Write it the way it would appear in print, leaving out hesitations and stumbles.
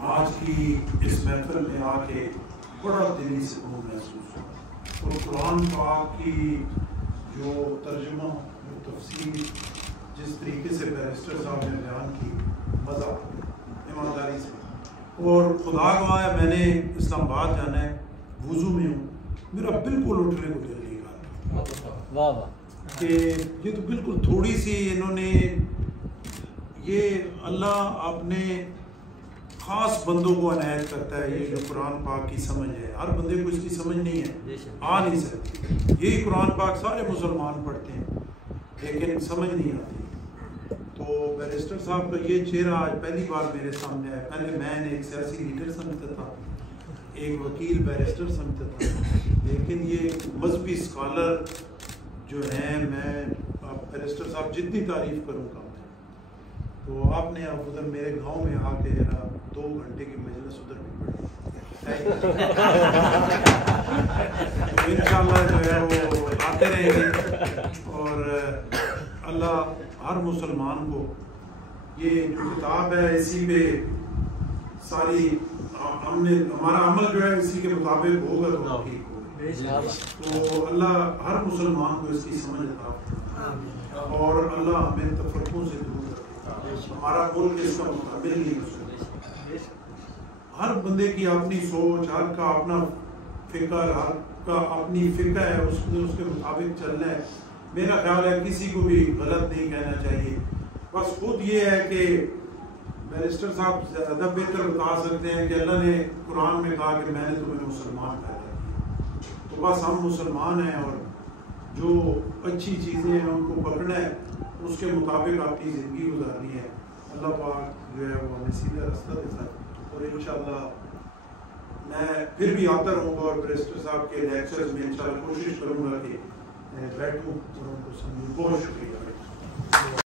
آج کی اس محفل میں آ کے بڑا دلی سکون محسوس ہوا اور قرآن پاک کی جو ترجمہ جو تفسیر جس طریقے سے بیرسٹر صاحب نے بیان کی مزہ ایمانداری سے اور خدا گواہ ہے میں نے اسلام آباد جانا ہے وضو میں ہوں میرا بالکل اٹھنے کو دل نہیں کرتا کہ یہ تو بالکل تھوڑی سی انہوں نے یہ اللہ اپنے خاص بندوں کو عنایت کرتا ہے یہ جو قرآن پاک کی سمجھ ہے ہر بندے کو اس کی سمجھ نہیں ہے آ نہیں سکتی یہی قرآن پاک سارے مسلمان پڑھتے ہیں لیکن سمجھ نہیں آتی تو بیرسٹر صاحب کا یہ چہرہ آج پہلی بار میرے سامنے آیا پہلے میں ایک سیاسی لیڈر سمجھتا تھا ایک وکیل بیرسٹر سمجھتا تھا لیکن یہ مذہبی اسکالر جو ہیں میں بیرسٹر صاحب جتنی تعریف کروں گا تو آپ نے اب ادھر میرے گاؤں میں آ کے ذرا 2 گھنٹے کی مجلس ادھر بھی پڑھی تو انشاءاللہ جو ہے وہ آتے رہیں گے اور اللہ ہر مسلمان کو یہ جو کتاب ہے اسی پہ ساری ہمارا عمل جو ہے اسی کے مطابق ہوگا تو ٹھیک ہوگا تو اللہ ہر مسلمان کو اس کی سمجھ عطا فرمائے اور اللہ ہمیں تفرقوں سے دور ہمارا ملک اس کا مقابل نہیں ہو سکتا ہر بندے کی اپنی سوچ ہر کا اپنا فکر ہر کا اپنی فکر ہے اس کے مطابق چلنا ہے میرا خیال ہے کسی کو بھی غلط نہیں کہنا چاہیے بس خود یہ ہے کہ بیرسٹر صاحب زیادہ بہتر بتا سکتے ہیں کہ اللہ نے قرآن میں کہا کہ میں نے تمہیں مسلمان پیدا کیا تو بس ہم مسلمان ہیں اور جو اچھی چیزیں ہیں ان کو پکڑنا ہے اس کے مطابق اپنی زندگی گزارنی ہے اللہ پاک جو ہے وہ ہمیں سیدھا راستہ دیتا ہے اور انشاءاللہ میں پھر بھی آتا رہوں گا اور بیرسٹر صاحب کے لیکچرز میں انشاءاللہ کوشش کروں گا کہ بیٹھوں اور ان کو سمجھوں بہت شکریہ